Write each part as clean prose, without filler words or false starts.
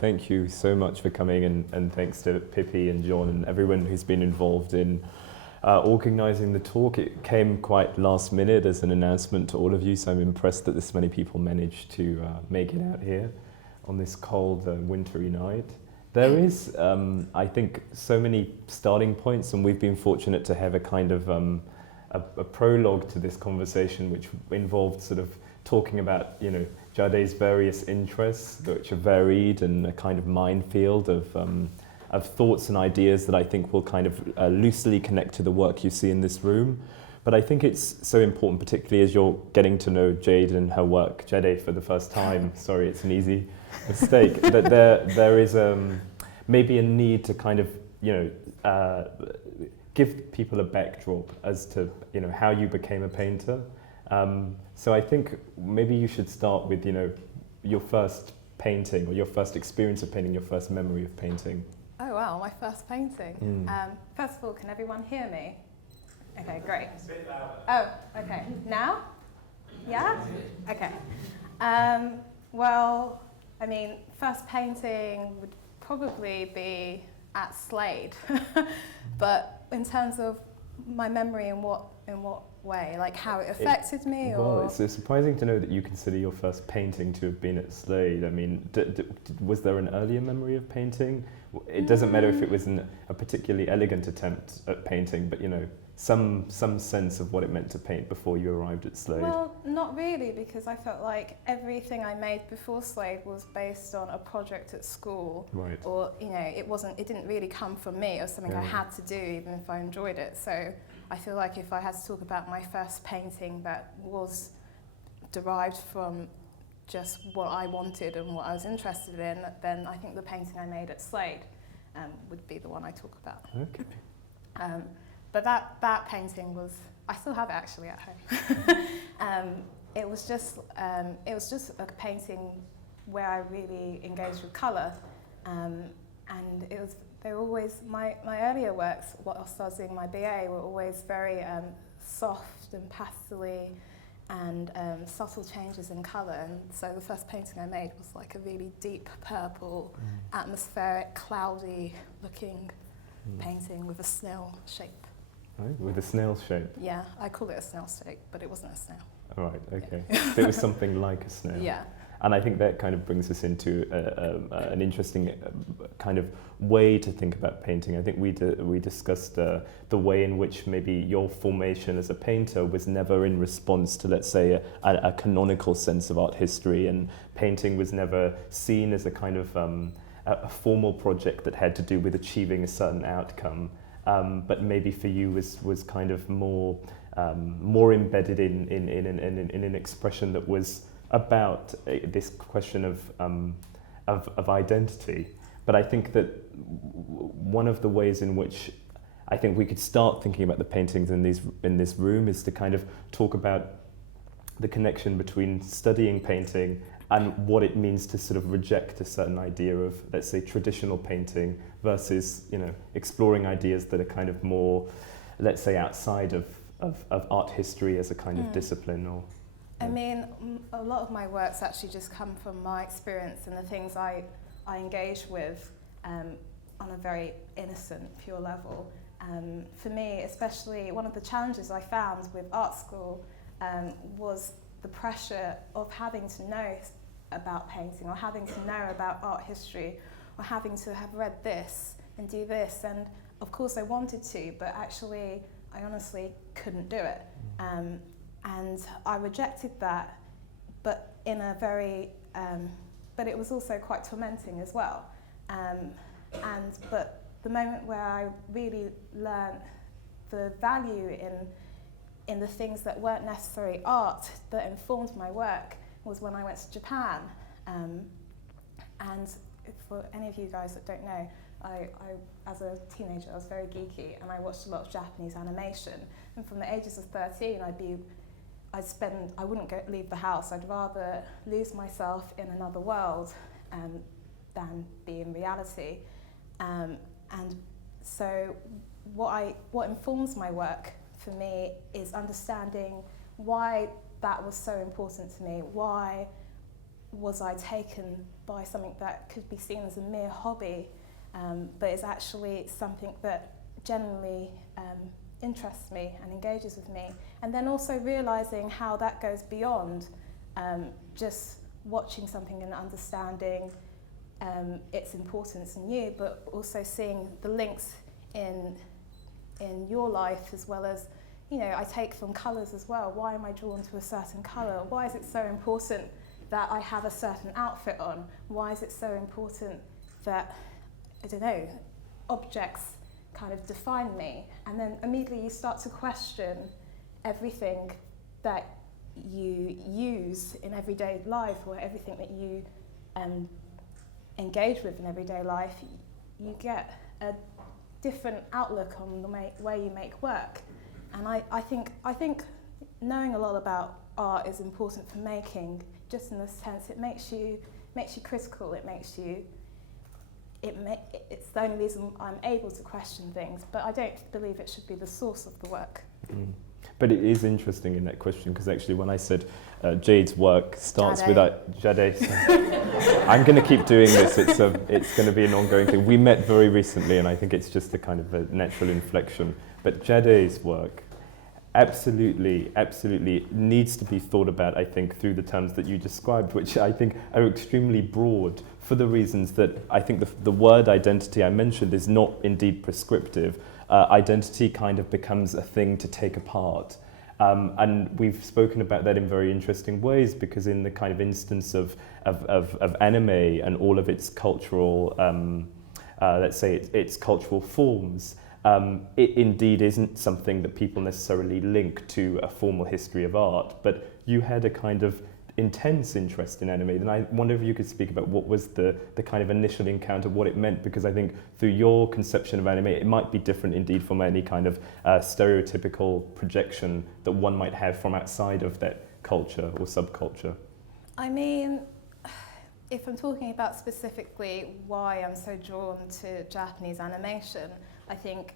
Thank you so much for coming, and thanks to Pippi and John and everyone who's been involved in organising the talk. It came quite last minute as an announcement to all of you, so I'm impressed that this many people managed to make it out here on this cold wintry night. There is, I think, so many starting points, and we've been fortunate to have a kind of a prologue to this conversation, which involved sort of talking about, you know, Jadé's various interests, which are varied, and a kind of minefield of thoughts and ideas that I think will kind of loosely connect to the work you see in this room. But I think it's so important, particularly as you're getting to know Jade and her work, Jadé, for the first time. Sorry, it's an easy mistake. That there is maybe a need to kind of, you know, give people a backdrop as to, you know, how you became a painter. So I think maybe you should start with, you know, your first painting, or your first experience of painting, your first memory of painting. Oh wow, my first painting. First of all, can everyone hear me? Okay, great. Oh, okay. Now? Yeah? Okay. Well, I mean, first painting would probably be at Slade. But in terms of my memory, in what way? Like how it affected me? Well, or? it's surprising to know that you consider your first painting to have been at Slade. I mean, was there an earlier memory of painting? It doesn't matter if it was a particularly elegant attempt at painting, but, you know, some sense of what it meant to paint before you arrived at Slade. Well, not really, because I felt like everything I made before Slade was based on a project at school. Right. Or, you know, it didn't really come from me. It was something I had to do, even if I enjoyed it. So I feel like if I had to talk about my first painting that was derived from just what I wanted and what I was interested in, then I think the painting I made at Slade would be the one I talk about. Okay. But that painting was, I still have it actually at home. It was just a painting where I really engaged with colour, and they were always my earlier works, whilst I was doing my BA, were always very soft and pastel-y, and subtle changes in colour. And so the first painting I made was like a really deep purple, atmospheric, cloudy looking painting with a snail shape. Right, with a snail shape? Yeah, I call it a snail shape, but it wasn't a snail. All right, okay. It was something like a snail. Yeah. And I think that kind of brings us into an interesting kind of way to think about painting. I think we discussed the way in which maybe your formation as a painter was never in response to, let's say, a canonical sense of art history, and painting was never seen as a kind of a formal project that had to do with achieving a certain outcome. But maybe for you was kind of more embedded in an expression that was about this question of identity. But I think that one of the ways in which I think we could start thinking about the paintings in this room is to kind of talk about the connection between studying painting and what it means to sort of reject a certain idea of, let's say, traditional painting versus, you know, exploring ideas that are kind of more, let's say, outside of art history as a kind of discipline. Or I mean, a lot of my works actually just come from my experience and the things I engage with on a very innocent, pure level. For me, especially, one of the challenges I found with art school was the pressure of having to know about painting, or having to know about art history, or having to have read this and do this. And of course I wanted to, but actually I honestly couldn't do it. And I rejected that, but in a very, but it was also quite tormenting as well. But the moment where I really learned the value in the things that weren't necessarily art that informed my work was when I went to Japan. And for any of you guys that don't know, I as a teenager I was very geeky, and I watched a lot of Japanese animation. And from the ages of 13, I wouldn't leave the house. I'd rather lose myself in another world than be in reality. And so what informs my work for me is understanding why that was so important to me, why was I taken by something that could be seen as a mere hobby, but is actually something that genuinely interests me and engages with me. And then also realising how that goes beyond just watching something and understanding its importance in you, but also seeing the links in your life, as well as, you know, I take from colours as well. Why am I drawn to a certain colour? Why is it so important that I have a certain outfit on? Why is it so important that, I don't know, objects kind of define me? And then immediately you start to question everything that you use in everyday life, or everything that you engage with in everyday life. You get a different outlook on the way you make work. And I think knowing a lot about art is important for making, just in the sense it makes you critical. It's the only reason I'm able to question things, but I don't believe it should be the source of the work. Mm. But it is interesting in that question, because actually when I said Jade's work starts Jadé. with Jadé, I'm going to keep doing this. It's going to be an ongoing thing. We met very recently, and I think it's just a kind of a natural inflection. But Jadé's work absolutely needs to be thought about, I think, through the terms that you described, which I think are extremely broad, for the reasons that I think the word identity I mentioned is not indeed prescriptive. Identity kind of becomes a thing to take apart. And we've spoken about that in very interesting ways, because in the kind of instance of anime and all of its cultural, let's say its cultural forms, it indeed isn't something that people necessarily link to a formal history of art, but you had a kind of intense interest in anime. And I wonder if you could speak about what was the kind of initial encounter, what it meant, because I think through your conception of anime, it might be different indeed from any kind of stereotypical projection that one might have from outside of that culture or subculture. I mean, if I'm talking about specifically why I'm so drawn to Japanese animation, I think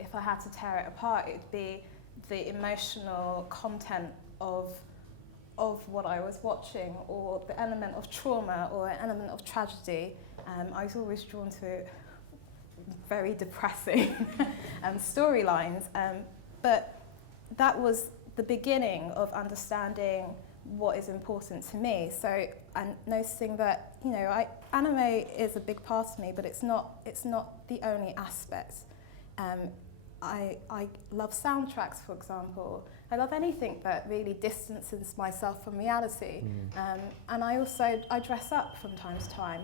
if I had to tear it apart, it would be the emotional content of what I was watching, or the element of trauma or an element of tragedy. I was always drawn to very depressing storylines, but that was the beginning of understanding what is important to me. So, and noticing that, you know, anime is a big part of me, but it's not the only aspect. I love soundtracks, for example. I love anything that really distances myself from reality. And I dress up from time to time.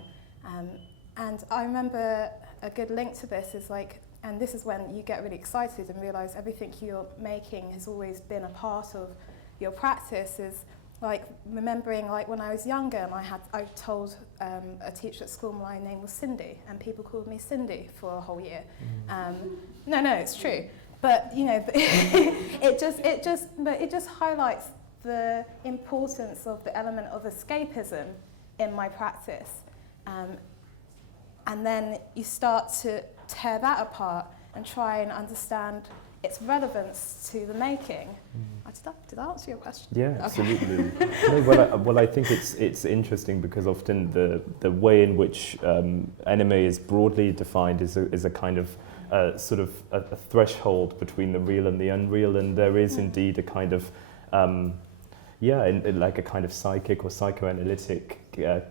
And I remember a good link to this is like, and this is when you get really excited and realise everything you're making has always been a part of your practice, is like remembering like when I was younger and I told a teacher at school my name was Cindy, and people called me Cindy for a whole year. No, it's true. But you know, it just highlights the importance of the element of escapism in my practice. And then you start to tear that apart and try and understand its relevance to the making. Did I answer your question? Yeah, absolutely. No, well, I think it's interesting, because often the way in which anime is broadly defined is a kind of sort of a threshold between the real and the unreal, and there is indeed a kind of like a kind of psychic or psychoanalytic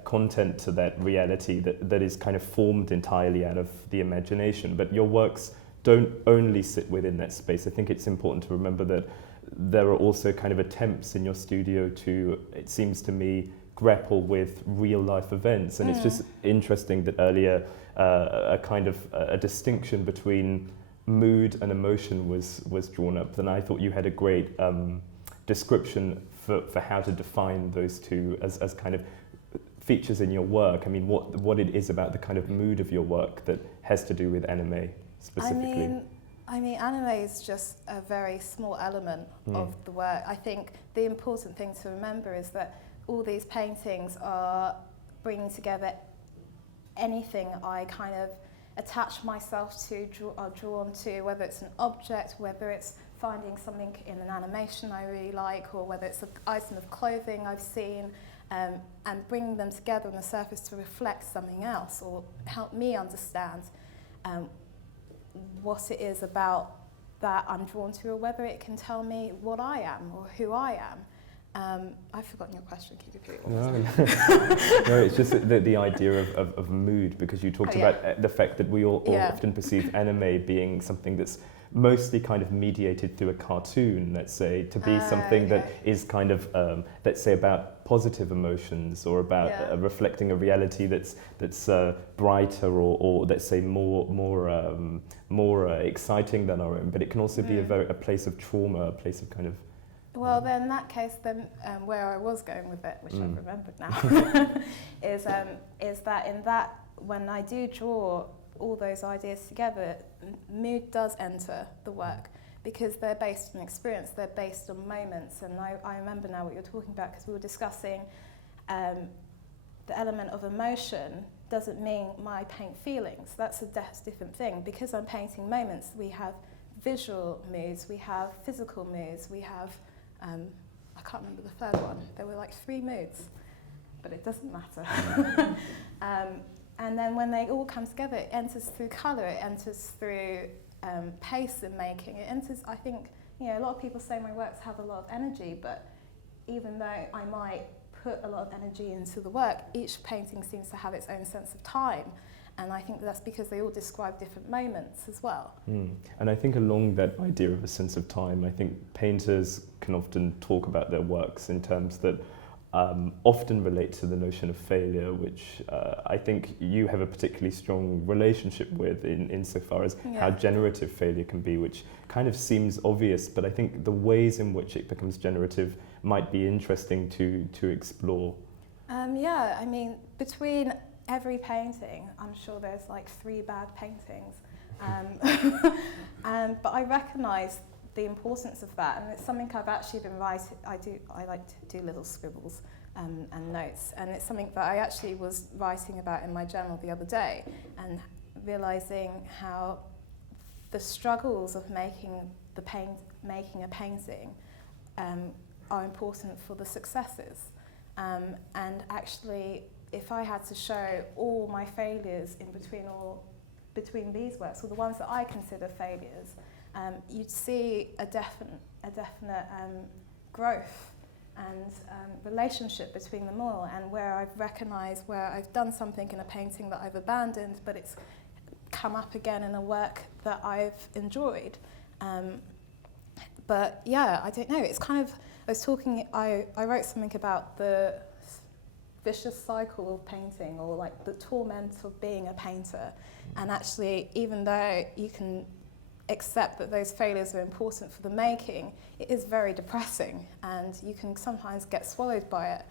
content to that reality that is kind of formed entirely out of the imagination. But your works don't only sit within that space. I think it's important to remember that there are also kind of attempts in your studio to, it seems to me, grapple with real life events. And it's just interesting that earlier a kind of a distinction between mood and emotion was drawn up. And I thought you had a great description for how to define those two as kind of features in your work. I mean, what it is about the kind of mood of your work that has to do with anime specifically. I mean, anime is just a very small element of the work. I think the important thing to remember is that all these paintings are bringing together anything I kind of attach myself to, are drawn to, whether it's an object, whether it's finding something in an animation I really like, or whether it's an item of clothing I've seen, and bringing them together on the surface to reflect something else, or help me understand what it is about that I'm drawn to, or whether it can tell me what I am or who I am. I've forgotten your question. Can you repeat it? No, it's just the idea of mood, because you talked about the fact that we all often perceive anime being something that's mostly kind of mediated through a cartoon, let's say, to be something that is kind of, let's say, about positive emotions, or about reflecting a reality that's brighter, or let's say more exciting than our own. But it can also be a place of trauma, a place of kind of. Well, then in that case, then where I was going with it, which I've remembered now, is that in that, when I do draw all those ideas together, mood does enter the work, because they're based on experience, they're based on moments. And I remember now what you're talking about, because we were discussing the element of emotion doesn't mean I paint feelings. That's a different thing. Because I'm painting moments, we have visual moods, we have physical moods, we have, I can't remember the third one. There were like 3 moods, but it doesn't matter. And then when they all come together, it enters through colour, it enters through pace in making. It enters, I think, a lot of people say my works have a lot of energy, but even though I might put a lot of energy into the work, each painting seems to have its own sense of time. And I think that's because they all describe different moments as well. And I think along that idea of a sense of time, I think painters can often talk about their works in terms that often relate to the notion of failure, which I think you have a particularly strong relationship with insofar as how generative failure can be, which kind of seems obvious, but I think the ways in which it becomes generative might be interesting to explore. I mean, between every painting, I'm sure there's like 3 bad paintings. But I recognise the importance of that, and it's something I've actually been writing. I like to do little scribbles and notes, and it's something that I actually was writing about in my journal the other day, and realising how the struggles of making a painting are important for the successes. And actually, if I had to show all my failures in between these works, or the ones that I consider failures, you'd see a definite growth and relationship between them all, and where I've recognised where I've done something in a painting that I've abandoned, but it's come up again in a work that I've enjoyed. But yeah, I don't know, it's kind of, I wrote something about the vicious cycle of painting, or like the torment of being a painter. And actually, even though you can accept that those failures are important for the making, it is very depressing, and you can sometimes get swallowed by it.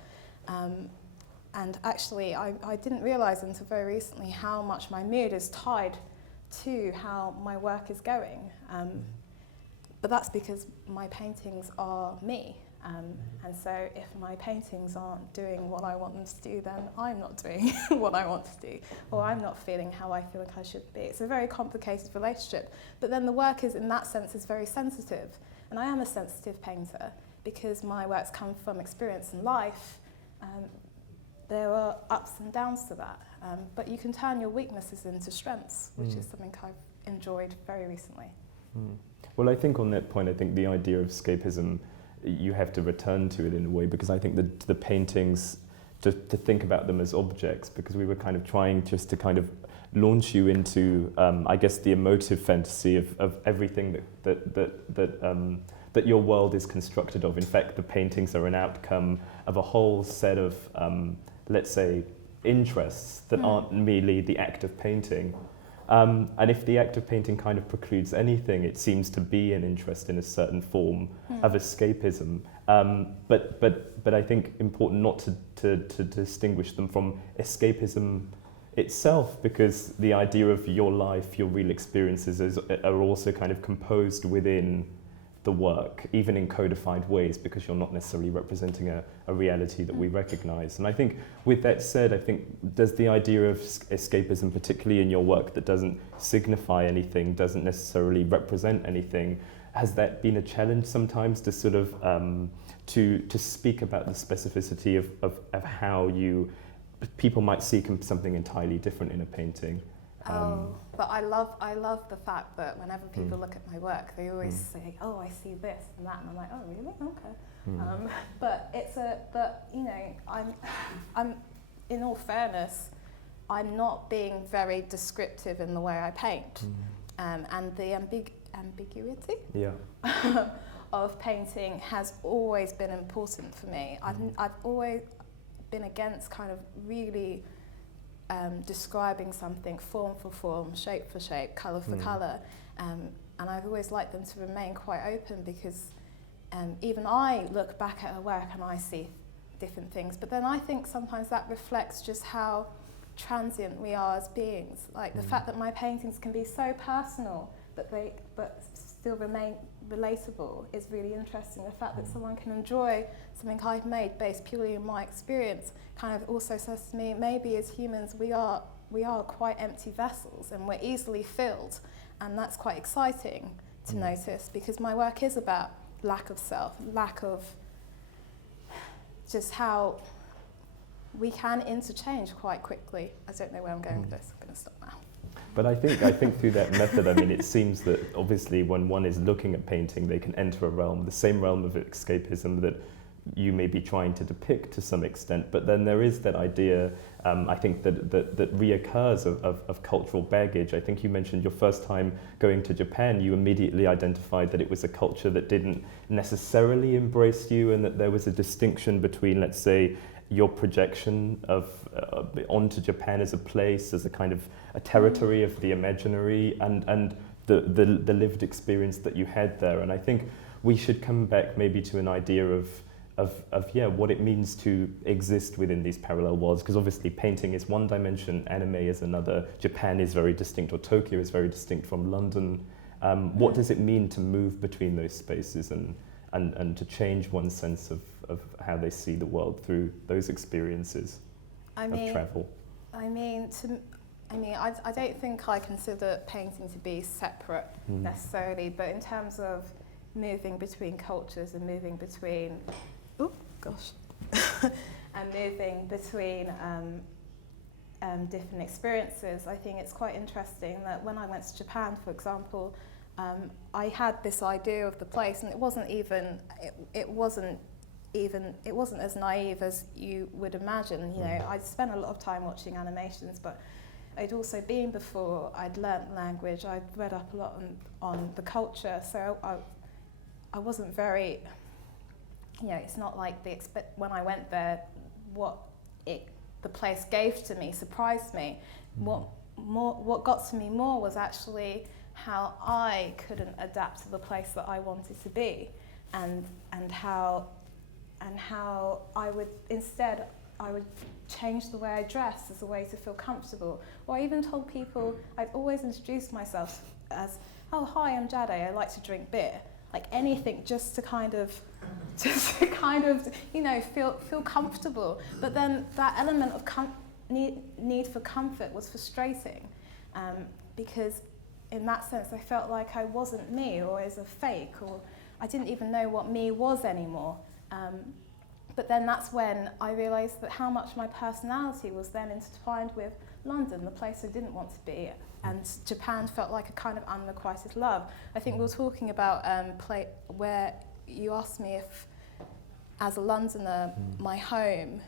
And actually, I didn't realise until very recently how much my mood is tied to how my work is going. But that's because my paintings are me. And so if my paintings aren't doing what I want them to do, then I'm not doing what I want to do, or I'm not feeling how I feel like I should be. It's a very complicated relationship. But then the work is, in that sense, is very sensitive. And I am a sensitive painter because my works come from experience in life. There are ups and downs to that. But you can turn your weaknesses into strengths, which is something I've enjoyed very recently. Well, I think on that point, I think the idea of escapism, you have to return to it in a way, because I think the paintings, to think about them as objects, because we were kind of trying just to kind of launch you into, I guess, the emotive fantasy of everything that your world is constructed of. In fact, the paintings are an outcome of a whole set of, let's say, interests that aren't merely the act of painting. And if the act of painting kind of precludes anything, it seems to be an interest in a certain form of escapism. But I think important not to distinguish them from escapism itself, because the idea of your life, your real experiences are also kind of composed within the work, even in codified ways, because you're not necessarily representing a reality that we recognize. And I think with that said, I think does the idea of escapism, particularly in your work that doesn't signify anything, doesn't necessarily represent anything, has that been a challenge sometimes to sort of to speak about the specificity of how people might see something entirely different in a painting? But I love the fact that whenever people look at my work, they always say, "Oh, I see this and that," and I'm like, "Oh, really? Okay." But you know, I'm in all fairness, I'm not being very descriptive in the way I paint, and the ambiguity of painting has always been important for me. I've always been against kind of really describing something form for form, shape for shape, colour for colour, and I've always liked them to remain quite open, because even I look back at her work and I see different things, but then I think sometimes that reflects just how transient we are as beings. Like the fact that my paintings can be so personal but still remain relatable is really interesting. The fact that someone can enjoy something I've made based purely on my experience kind of also says to me, maybe as humans we are quite empty vessels and we're easily filled, and that's quite exciting to notice, because my work is about lack of self, lack of just how we can interchange quite quickly. I don't know where I'm going with this, I'm going to stop now. But I think through that method, I mean, it seems that obviously when one is looking at painting, they can enter a realm, the same realm of escapism that you may be trying to depict to some extent. But then there is that idea, I think, that reoccurs of cultural baggage. I think you mentioned your first time going to Japan, you immediately identified that it was a culture that didn't necessarily embrace you, and that there was a distinction between, let's say, your projection of onto Japan as a place, as a kind of a territory of the imaginary, and the lived experience that you had there. And I think we should come back maybe to an idea of what it means to exist within these parallel worlds, because obviously painting is one dimension, anime is another, Japan is very distinct, or Tokyo is very distinct from London. What does it mean to move between those spaces and to change one's sense of how they see the world through those experiences of travel? I don't think I consider painting to be separate necessarily, but in terms of moving between cultures and moving between, and moving between different experiences, I think it's quite interesting that when I went to Japan, for example, I had this idea of the place, and it wasn't as naive as you would imagine. You know, I'd spent a lot of time watching animations, but I'd also been before, I'd learnt language, I'd read up a lot on the culture, so I wasn't very, you know, it's not like when I went there, the place gave to me surprised me. What got to me more was actually how I couldn't adapt to the place that I wanted to be, and how I would change the way I dressed as a way to feel comfortable. Or I even told people, I'd always introduced myself as, "Oh, hi, I'm Jadé, I like to drink beer." Like anything just to kind of you know, feel comfortable. But then that element of need for comfort was frustrating, because in that sense I felt like I wasn't me, or as a fake, or I didn't even know what me was anymore. But then that's when I realised that how much my personality was then intertwined with London, the place I didn't want to be, and Japan felt like a kind of unrequited love. I think we were talking about where you asked me if, as a Londoner, my home,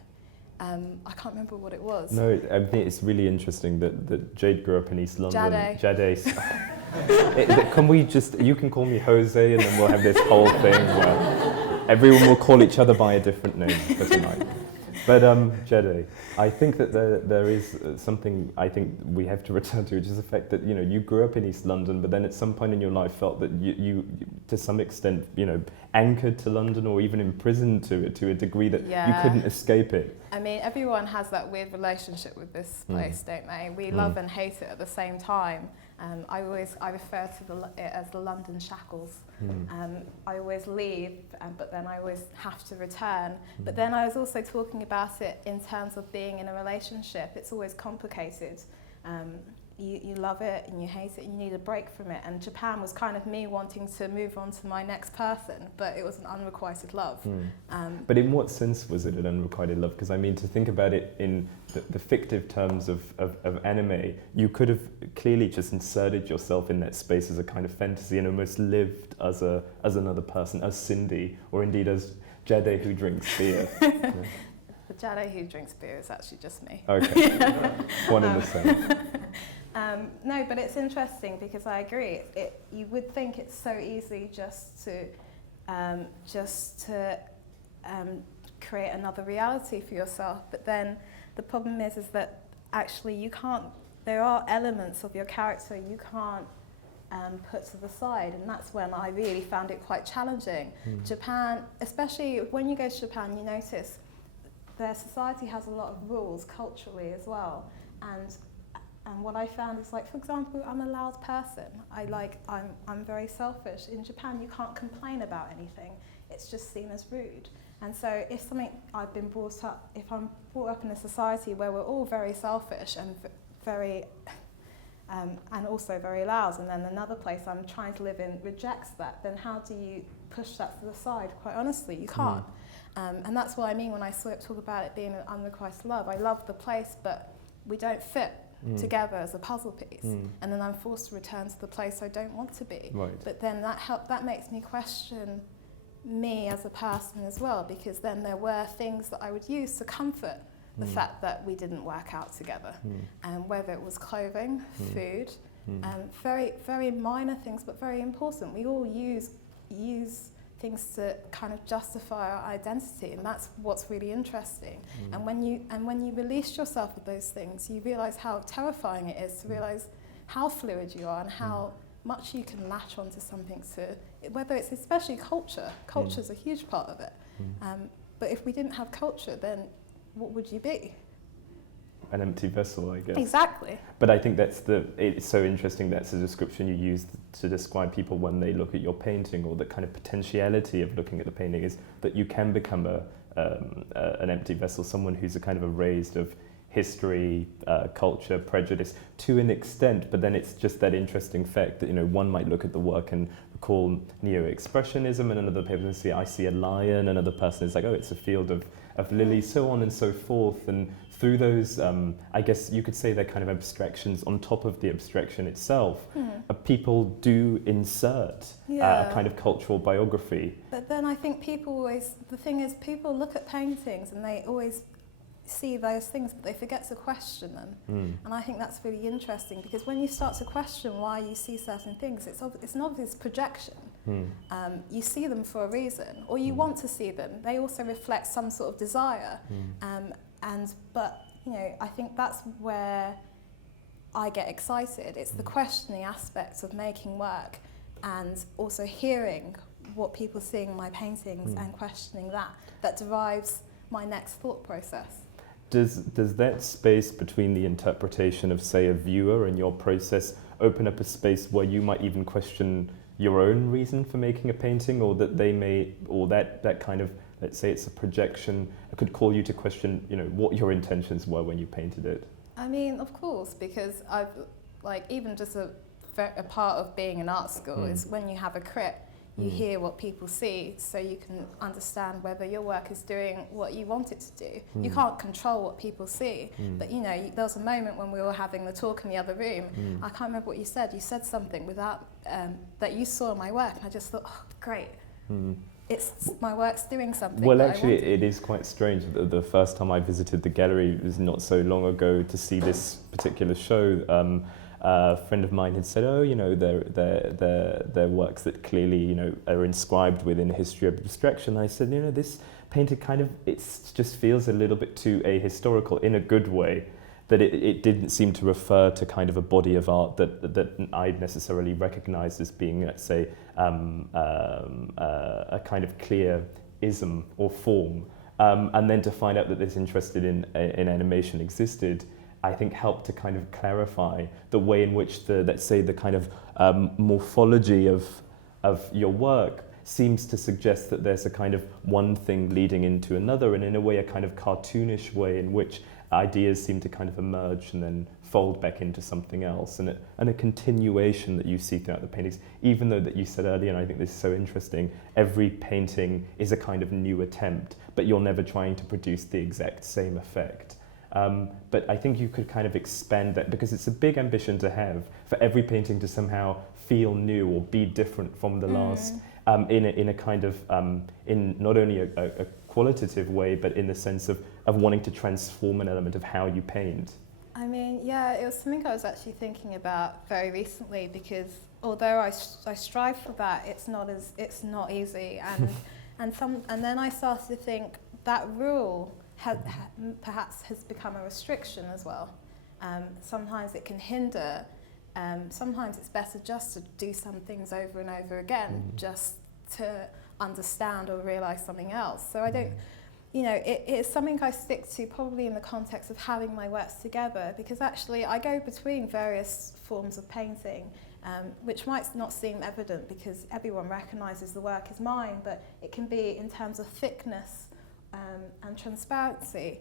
I can't remember what it was. No, I think it's really interesting that Jade grew up in East London. Jadé. Can we just, you can call me Jose, and then we'll have this whole thing where everyone will call each other by a different name for tonight. But Jadé, I think that there is something I think we have to return to, which is the fact that, you know, you grew up in East London, but then at some point in your life felt that you to some extent, you know, anchored to London, or even imprisoned to it to a degree that you couldn't escape it. I mean, everyone has that weird relationship with this place, don't they? We love and hate it at the same time. I refer to it as the London shackles. I always leave, but then I always have to return. But then I was also talking about it in terms of being in a relationship. It's always complicated you love it and you hate it and you need a break from it. And Japan was kind of me wanting to move on to my next person, but it was an unrequited love. But in what sense was it an unrequited love? Because I mean, to think about it in the fictive terms of anime, you could have clearly just inserted yourself in that space as a kind of fantasy and almost lived as another person, as Cindy, or indeed as Jadé who drinks beer. The Jadé who drinks beer is actually just me. Okay, one and the same. No, but it's interesting because I agree. You would think it's so easy just to create another reality for yourself, but then the problem is that actually you can't. There are elements of your character you can't put to the side, and that's when I really found it quite challenging. Japan, especially when you go to Japan, you notice their society has a lot of rules culturally as well, and what I found is, like, for example, I'm a loud person. I'm very selfish. In Japan, you can't complain about anything. It's just seen as rude. And so if I'm brought up in a society where we're all very selfish and very, and also very loud, and then another place I'm trying to live in rejects that, then how do you push that to the side? Quite honestly, you can't. And that's what I mean when I talk about it being an unrequited love. I love the place, but we don't fit together as a puzzle piece, and then I'm forced to return to the place I don't want to be. Right. But then that makes me question me as a person as well, because then there were things that I would use to comfort the fact that we didn't work out together, and whether it was clothing, food, very, very minor things, but very important. We all use things to kind of justify our identity, and that's what's really interesting. And when you release yourself of those things, you realise how terrifying it is to realise how fluid you are and how much you can latch onto something, whether it's especially culture. Culture's a huge part of it. But if we didn't have culture, then what would you be? An empty vessel, I guess. Exactly. But I think it's so interesting that's a description you use to describe people when they look at your painting, or the kind of potentiality of looking at the painting is that you can become an empty vessel, someone who's a kind of erased of history, culture, prejudice to an extent, but then it's just that interesting fact that, one might look at the work and recall neo-expressionism, and another person will say, I see a lion, another person is like, oh, it's a field of lilies, so on and so forth. And through those, I guess you could say they're kind of abstractions on top of the abstraction itself. People do insert a kind of cultural biography. But then I think the thing is, people look at paintings and they always see those things, but they forget to question them. And I think that's really interesting, because when you start to question why you see certain things, it's an obvious projection. You see them for a reason, or you want to see them. They also reflect some sort of desire. But I think that's where I get excited. It's the questioning aspect of making work, and also hearing what people see in my paintings and questioning that derives my next thought process. Does that space between the interpretation of, say, a viewer and your process open up a space where you might even question your own reason for making a painting, or that they may, or that kind of, let's say it's a projection, it could call you to question, what your intentions were when you painted it? I mean, of course, because I've, even just a part of being in art school is when you have a crit, you hear what people see, so you can understand whether your work is doing what you want it to do. You can't control what people see, but there was a moment when we were having the talk in the other room, I can't remember what you said something without, that you saw my work, and I just thought, oh, great. It's my work's doing something. Well, actually, it is quite strange. The first time I visited the gallery was not so long ago to see this particular show. A friend of mine had said, oh, they're works that clearly, are inscribed within a history of abstraction. I said, this painting kind of, it just feels a little bit too ahistorical in a good way, that it didn't seem to refer to kind of a body of art that I'd necessarily recognized as being, let's say, a kind of clear ism or form. And then to find out that this interest in animation existed, I think helped to kind of clarify the way in which let's say the kind of morphology of your work seems to suggest that there's a kind of one thing leading into another, and in a way a kind of cartoonish way in which ideas seem to kind of emerge and then fold back into something else, and a continuation that you see throughout the paintings, even though that you said earlier, and I think this is so interesting, every painting is a kind of new attempt, but you're never trying to produce the exact same effect. But I think you could kind of expand that, because it's a big ambition to have for every painting to somehow feel new or be different from the last, in a kind of, in not only a qualitative way, but in the sense of wanting to transform an element of how you paint. I mean, yeah, it was something I was actually thinking about very recently, because although I strive for that, it's not easy, and then I started to think that rule perhaps has become a restriction as well. Sometimes it can hinder. Sometimes it's better just to do some things over and over again, just to understand or realise something else. So I don't, it's something I stick to probably in the context of having my works together, because actually I go between various forms of painting, which might not seem evident because everyone recognises the work as mine, but it can be in terms of thickness and transparency.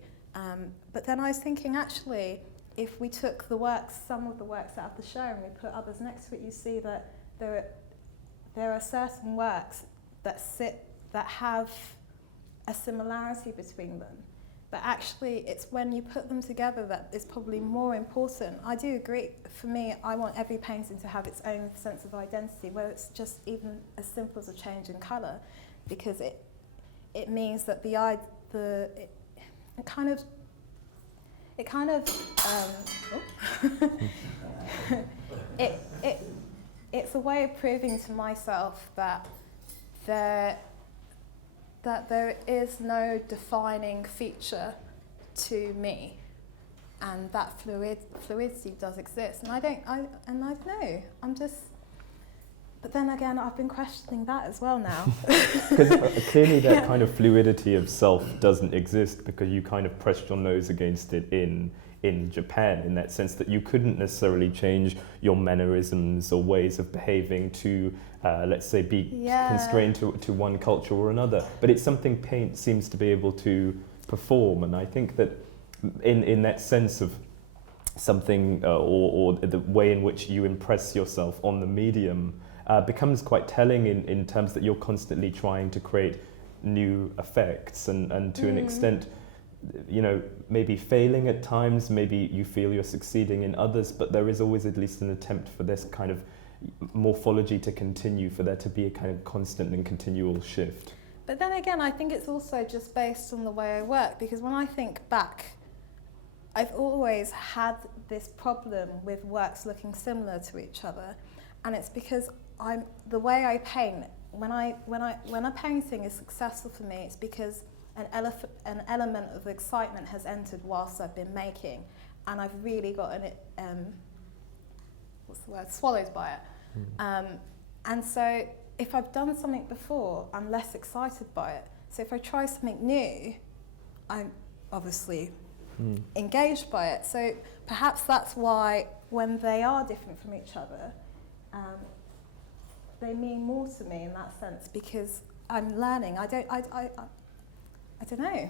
But then I was thinking, actually, if we took some of the works out of the show and we put others next to it, you see that there are certain works that have a similarity between them. But actually, it's when you put them together that is probably more important. I do agree, for me, I want every painting to have its own sense of identity, whether it's just even as simple as a change in colour, because it means that it's a way of proving to myself that there is no defining feature to me, and that fluidity does exist. And I don't know. But then again, I've been questioning that as well now. Because clearly that kind of fluidity of self doesn't exist, because you kind of pressed your nose against it in Japan, in that sense that you couldn't necessarily change your mannerisms or ways of behaving to, let's say, be constrained to one culture or another. But it's something paint seems to be able to perform, and I think that in that sense of something, or the way in which you impress yourself on the medium, becomes quite telling in terms that you're constantly trying to create new effects, and to an extent, maybe failing at times, maybe you feel you're succeeding in others, but there is always at least an attempt for this kind of morphology to continue, for there to be a kind of constant and continual shift. But then again, I think it's also just based on the way I work, because when I think back, I've always had this problem with works looking similar to each other, and it's because the way I paint, when a painting is successful for me, it's because an element of excitement has entered whilst I've been making, and I've really gotten it, swallowed by it. And so if I've done something before, I'm less excited by it. So if I try something new, I'm obviously engaged by it. So perhaps that's why when they are different from each other, they mean more to me in that sense, because I'm learning. I don't know.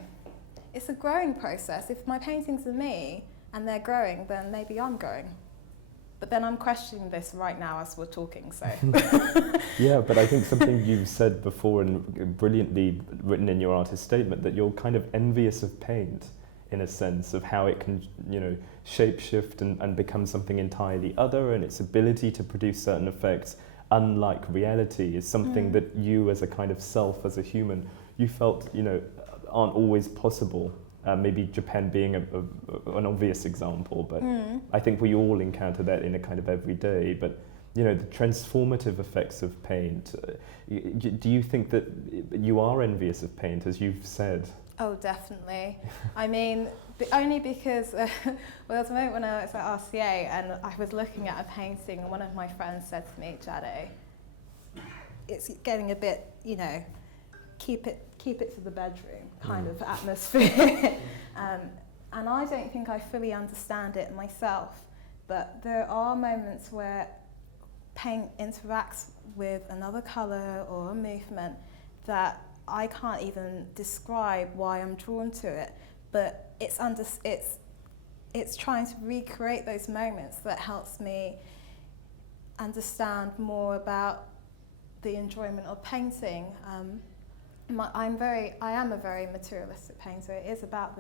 It's a growing process. If my paintings are me and they're growing, then maybe I'm growing. But then I'm questioning this right now as we're talking, so. Yeah, but I think something you've said before and brilliantly written in your artist statement, that you're kind of envious of paint in a sense of how it can, shape shift and become something entirely other, and its ability to produce certain effects unlike reality is something that you as a kind of self, as a human, you felt, aren't always possible. Maybe Japan being an obvious example, but I think we all encounter that in a kind of everyday. But the transformative effects of paint. Do you think that you are envious of paint, as you've said? Oh, definitely. I mean, only because there was a moment when I was at RCA and I was looking at a painting, and one of my friends said to me, "Jadé, it's getting a bit, keep it to the bedroom kind of atmosphere." And I don't think I fully understand it myself, but there are moments where paint interacts with another colour or a movement that I can't even describe why I'm drawn to it, but it's trying to recreate those moments that helps me understand more about the enjoyment of painting. I am a very materialistic painter. It is about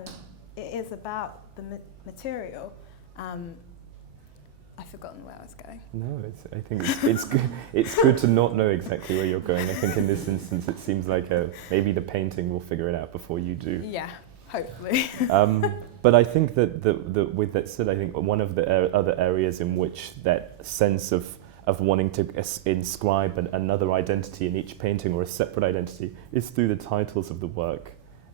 the material. I've forgotten where I was going. No, I think it's good. It's good to not know exactly where you're going. I think in this instance, it seems like maybe the painting will figure it out before you do. Yeah, hopefully. But I think that with that said, I think one of the other areas in which that sense of wanting to inscribe another identity in each painting or a separate identity is through the titles of the work.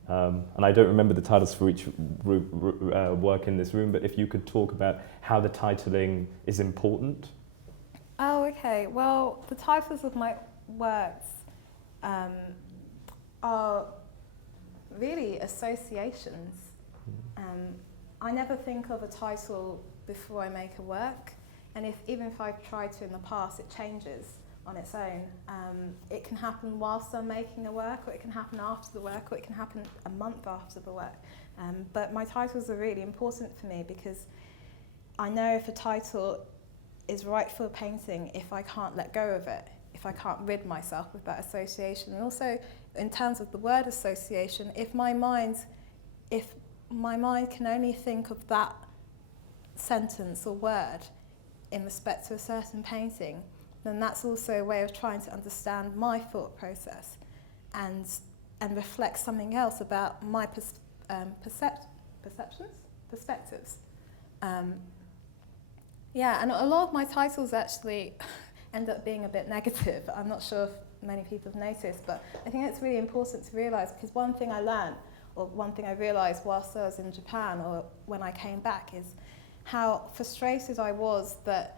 And I don't remember the titles for each work in this room, but if you could talk about how the titling is important. Oh, okay. Well, the titles of my works are really associations. I never think of a title before I make a work, and even if I've tried to in the past, it changes on its own. It can happen whilst I'm making a work, or it can happen after the work, or it can happen a month after the work. But my titles are really important for me because I know if a title is right for a painting if I can't let go of it, if I can't rid myself of that association. And also, in terms of the word association, if my mind can only think of that sentence or word in respect to a certain painting, then that's also a way of trying to understand my thought process and reflect something else about my perspectives. Yeah, and a lot of my titles actually end up being a bit negative. I'm not sure if many people have noticed, but I think it's really important to realise, because one thing I learned, or one thing I realised whilst I was in Japan or when I came back, is how frustrated I was that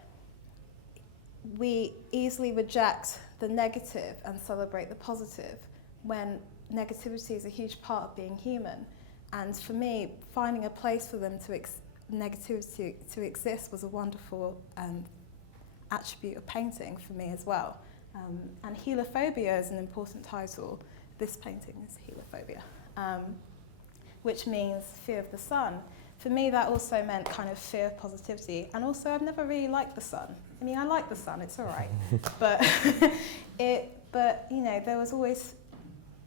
we easily reject the negative and celebrate the positive when negativity is a huge part of being human. And for me, finding a place for them negativity to exist was a wonderful attribute of painting for me as well. And helophobia is an important title. This painting is helophobia, which means fear of the sun. For me, that also meant kind of fear of positivity. And also, I've never really liked the sun. I mean, I like the sun, it's all right. But there was always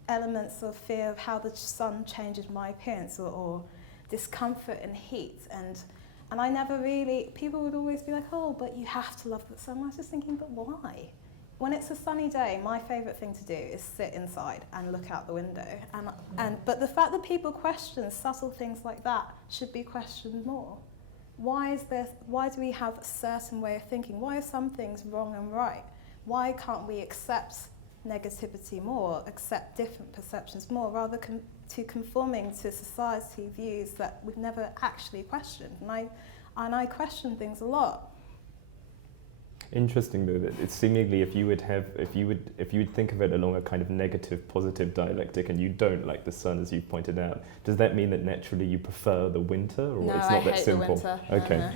elements of fear of how the sun changes my appearance, or discomfort and heat. And I never really, people would always be like, oh, but you have to love the sun. I was just thinking, but why? When it's a sunny day, my favourite thing to do is sit inside and look out the window. But the fact that people question subtle things like that should be questioned more. Why do we have a certain way of thinking? Why are some things wrong and right? Why can't we accept negativity more, accept different perceptions more, rather to conforming to society views that we've never actually questioned? And I question things a lot. Interesting though that it's seemingly if you would think of it along a kind of negative positive dialectic, and you don't like the sun as you pointed out, does that mean that naturally you prefer the winter, or no, it's not I that hate simple? The winter.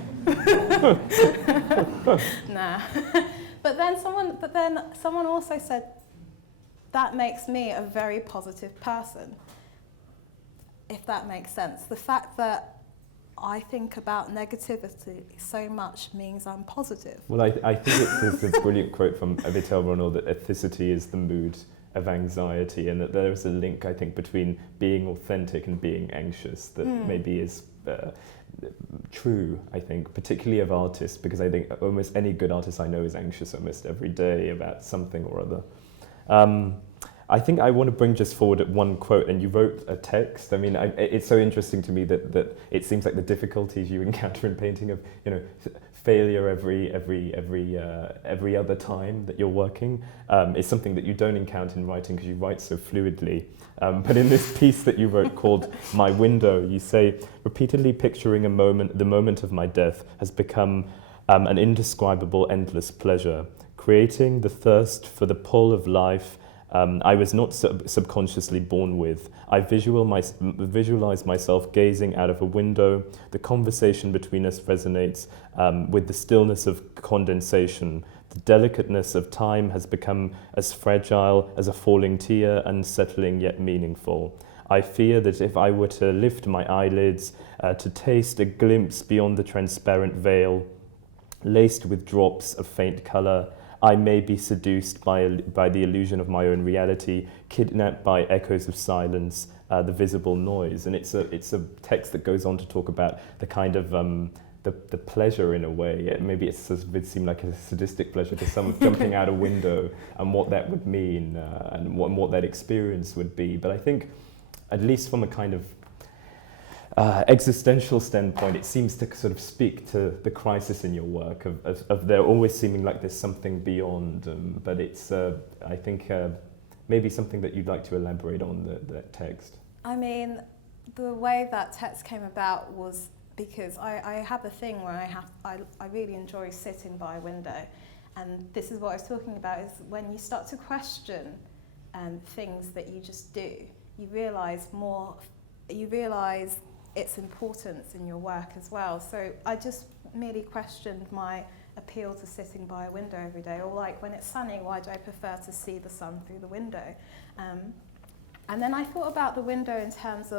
Okay. Nah. But then someone also said that makes me a very positive person, if that makes sense. The fact that I think about negativity so much means I'm positive. Well, I think it's a brilliant quote from Vital Ronald that ethnicity is the mood of anxiety, and that there is a link, I think, between being authentic and being anxious that maybe is true, I think, particularly of artists, because I think almost any good artist I know is anxious almost every day about something or other. I think I want to bring just forward one quote, and you wrote a text. I mean, it's so interesting to me that it seems like the difficulties you encounter in painting of, failure every other time that you're working is something that you don't encounter in writing, because you write so fluidly. But in this piece that you wrote called My Window, you say, repeatedly picturing the moment of my death has become an indescribable, endless pleasure, creating the thirst for the pull of life I was not subconsciously born with. I visualize myself gazing out of a window. The conversation between us resonates with the stillness of condensation. The delicateness of time has become as fragile as a falling tear, unsettling yet meaningful. I fear that if I were to lift my eyelids, to taste a glimpse beyond the transparent veil, laced with drops of faint colour, I may be seduced by the illusion of my own reality, kidnapped by echoes of silence, the visible noise. And it's a text that goes on to talk about the kind of the pleasure in a way. Maybe it would seem like a sadistic pleasure to some, jumping out a window, and what that would mean, and what that experience would be. But I think, at least from a kind of existential standpoint, it seems to sort of speak to the crisis in your work of there always seeming like there's something beyond. But it's, I think, maybe something that you'd like to elaborate on, that text. I mean, the way that text came about was because I have a thing where I really enjoy sitting by a window, and this is what I was talking about, is when you start to question things that you just do, you realise its importance in your work as well. So I just merely questioned my appeal to sitting by a window every day, or like when it's sunny, why do I prefer to see the sun through the window? And then I thought about the window in terms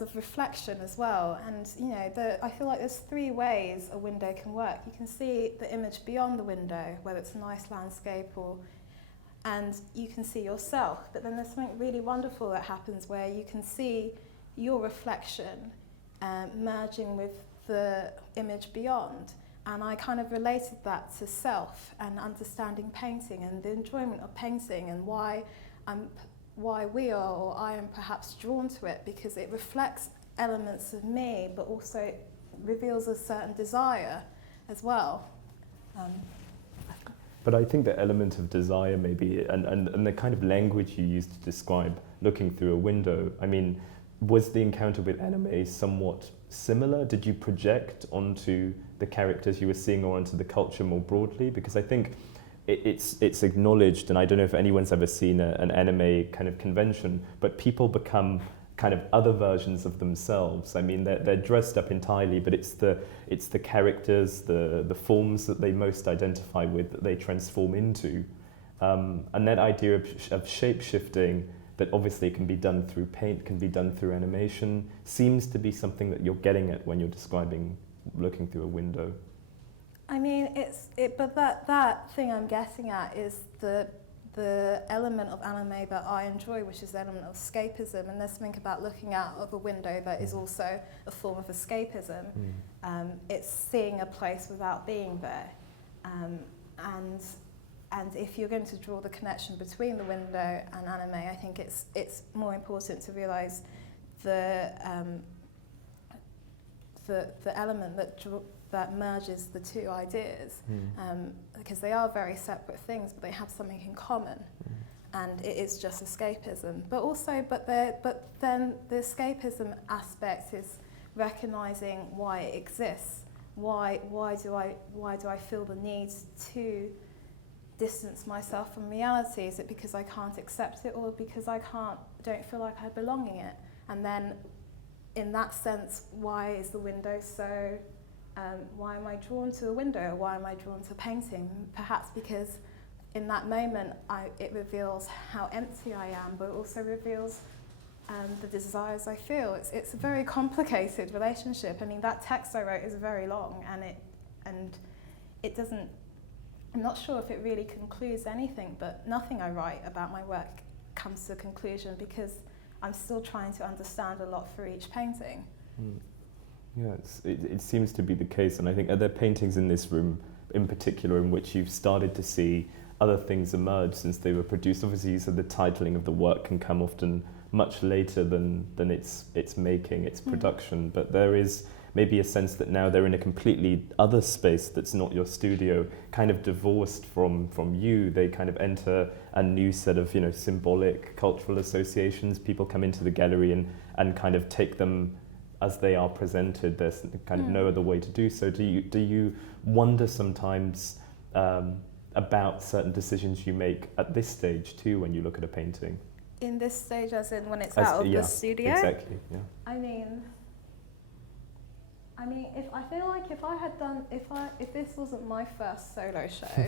of reflection as well. And you know, I feel like there's three ways a window can work. You can see the image beyond the window, whether it's a nice landscape and you can see yourself. But then there's something really wonderful that happens where you can see your reflection merging with the image beyond. And I kind of related that to self and understanding painting and the enjoyment of painting, and why we are, or I am perhaps drawn to it, because it reflects elements of me, but also reveals a certain desire as well. But I think the element of desire maybe, and the kind of language you use to describe looking through a window, I mean, was the encounter with anime somewhat similar? Did you project onto the characters you were seeing, or onto the culture more broadly? Because I think it's acknowledged, and I don't know if anyone's ever seen an anime kind of convention, but people become kind of other versions of themselves. I mean, they're dressed up entirely, but it's the characters, the forms that they most identify with, that they transform into. And that idea of shape-shifting, that obviously can be done through paint, can be done through animation, seems to be something that you're getting at when you're describing looking through a window. I mean, but that thing I'm getting at is the element of anime that I enjoy, which is the element of escapism. And there's something about looking out of a window that is also a form of escapism. It's seeing a place without being there. And if you're going to draw the connection between the window and anime, I think it's more important to realise the element that merges the two ideas, because they are very separate things, but they have something in common, and it is just escapism. But then the escapism aspect is recognising why it exists. Why do I feel the need to distance myself from reality? Is it because I can't accept it, or because I don't feel like I belong in it? And then, in that sense, why is the window so? Why am I drawn to a window? Why am I drawn to painting? Perhaps because in that moment it reveals how empty I am, but it also reveals the desires I feel. It's a very complicated relationship. I mean, that text I wrote is very long, and it doesn't. I'm not sure if it really concludes anything, but nothing I write about my work comes to a conclusion, because I'm still trying to understand a lot for each painting. Yeah, it seems to be the case, and I think, are there paintings in this room in particular in which you've started to see other things emerge since they were produced? Obviously, you said the titling of the work can come often much later than its making, its production, but there is maybe a sense that now they're in a completely other space that's not your studio, kind of divorced from you. They kind of enter a new set of, symbolic cultural associations. People come into the gallery and kind of take them as they are presented. There's kind of no other way to do so. Do you wonder sometimes about certain decisions you make at this stage too when you look at a painting? In this stage, as in when it's out of the studio? Exactly, yeah. I mean, I feel like if this wasn't my first solo show,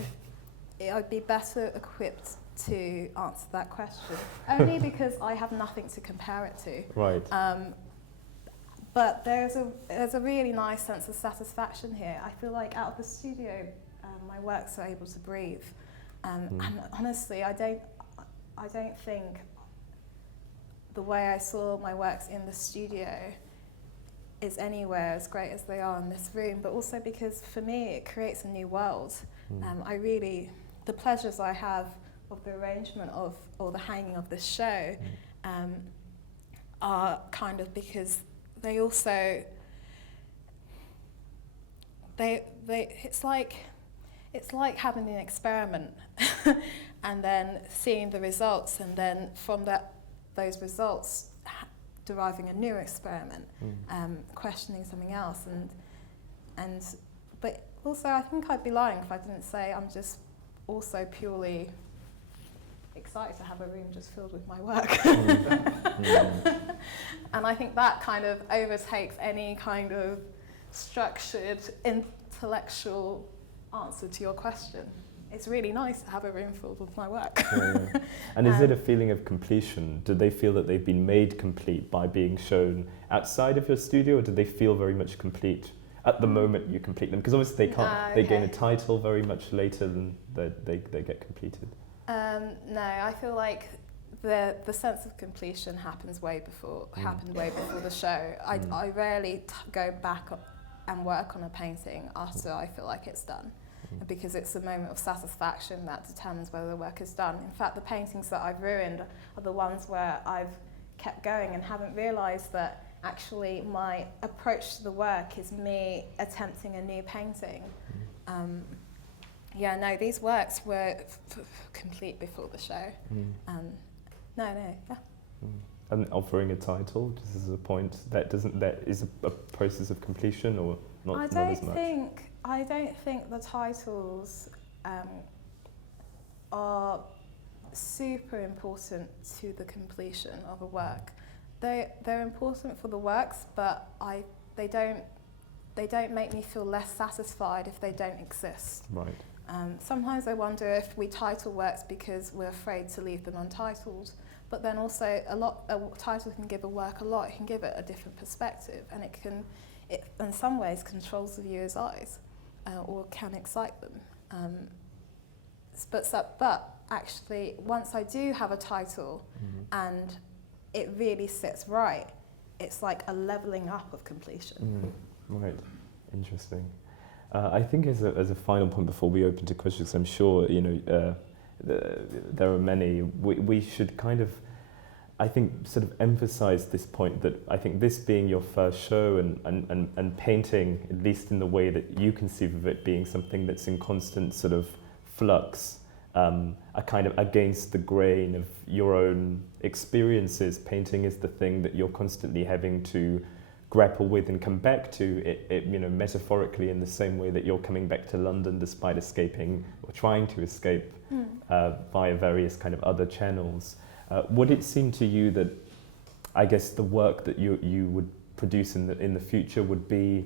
I'd be better equipped to answer that question, only because I have nothing to compare it to. Right. But there's a really nice sense of satisfaction here. I feel like out of the studio, my works are able to breathe. And honestly, I don't think the way I saw my works in the studio is anywhere as great as they are in this room, but also because for me it creates a new world. The pleasures I have of the arrangement of or the hanging of this show are kind of because they also it's like having an experiment and then seeing the results, and then from those results deriving a new experiment, questioning something else, but also I think I'd be lying if I didn't say I'm just also purely excited to have a room just filled with my work. And I think that kind of overtakes any kind of structured intellectual answer to your question. It's really nice to have a room filled with my work. And is it a feeling of completion? Do they feel that they've been made complete by being shown outside of your studio, or do they feel very much complete at the moment you complete them? Because obviously they can't. They gain a title very much later than they get completed. No, I feel like the sense of completion happened way before the show. I rarely go back and work on a painting after I feel like it's done, because it's a moment of satisfaction that determines whether the work is done. In fact, the paintings that I've ruined are the ones where I've kept going and haven't realised that actually my approach to the work is me attempting a new painting. These works were complete before the show. And offering a title, just as a point, that is a process of completion, or not as much? I don't think the titles are super important to the completion of a work. They're important for the works, but they don't make me feel less satisfied if they don't exist. Right. Sometimes I wonder if we title works because we're afraid to leave them untitled, but then also a title can give a work a lot. It can give it a different perspective, and it in some ways controls the viewer's eyes, or can excite them. But actually, once I do have a title and it really sits right, it's like a leveling up of completion. Right, interesting. I think as a final point before we open to questions, I'm sure there are many. We should kind of, I think, sort of emphasize this point that I think this being your first show and painting, at least in the way that you conceive of it, being something that's in constant sort of flux, a kind of against the grain of your own experiences. Painting is the thing that you're constantly having to grapple with and come back to it, metaphorically, in the same way that you're coming back to London despite escaping or trying to escape via various kind of other channels. Would it seem to you that, I guess, the work that you would produce in the future would be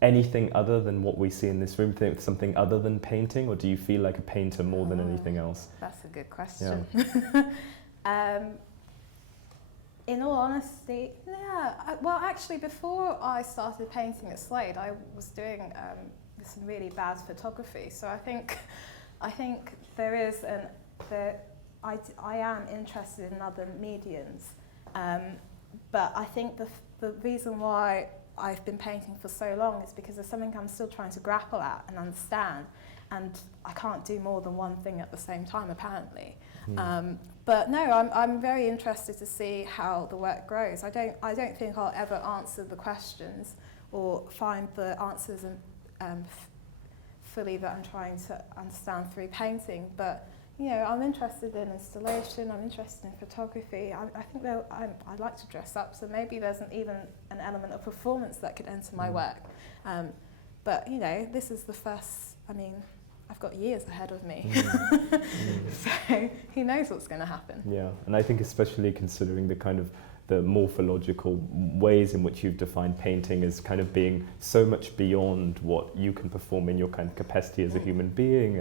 anything other than what we see in this room, something other than painting, or do you feel like a painter more than anything else? That's a good question. In all honesty, well, actually, before I started painting at Slade, I was doing some really bad photography. So I think there is I am interested in other mediums, but I think the reason why I've been painting for so long is because there's something I'm still trying to grapple at and understand, and I can't do more than one thing at the same time, apparently. But no, I'm very interested to see how the work grows. I don't think I'll ever answer the questions or find the answers fully that I'm trying to understand through painting. But I'm interested in installation. I'm interested in photography. I think I like to dress up, so maybe there's even an element of performance that could enter my work. But this is the first. I've got years ahead of me, so who knows what's going to happen. Yeah, and I think especially considering the kind of the morphological ways in which you've defined painting as kind of being so much beyond what you can perform in your kind of capacity as a human being,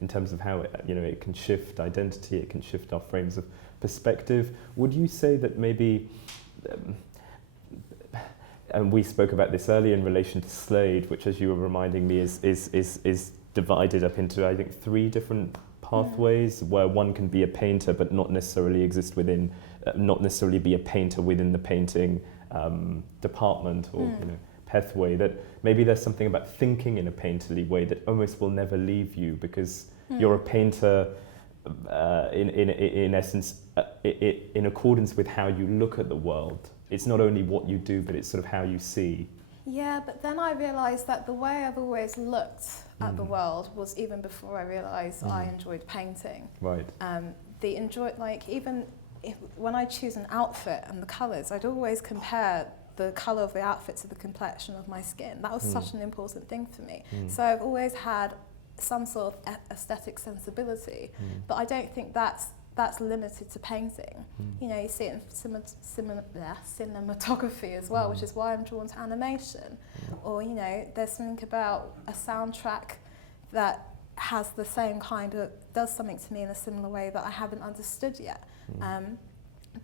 in terms of how it can shift identity, it can shift our frames of perspective. Would you say that maybe, and we spoke about this earlier in relation to Slade, which, as you were reminding me, is divided up into, I think, 3 different pathways, where one can be a painter but not necessarily exist within, not necessarily be a painter within the painting department or pathway. That maybe there's something about thinking in a painterly way that almost will never leave you, because you're a painter in essence, in accordance with how you look at the world. It's not only what you do, but it's sort of how you see. Yeah, but then I realised that the way I've always looked at the world was even before I realised I enjoyed painting. Right. Even when I choose an outfit and the colours, I'd always compare the colour of the outfit to the complexion of my skin. That was such an important thing for me. So I've always had some sort of aesthetic sensibility, but I don't think that's limited to painting. You see it in cinematography as well, which is why I'm drawn to animation. Or, there's something about a soundtrack that has the same does something to me in a similar way that I haven't understood yet.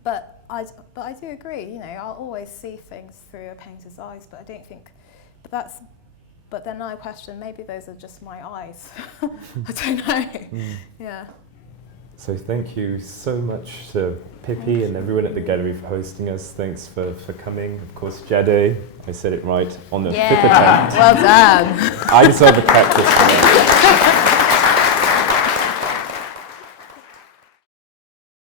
But I do agree, I'll always see things through a painter's eyes, but I don't think, but then I question, maybe those are just my eyes. I don't know. Yeah. So thank you so much to Pippi and everyone at the gallery for hosting us. Thanks for coming. Of course, Jadé, I said it right on the 5th attempt. Well done. I deserve a practice for that.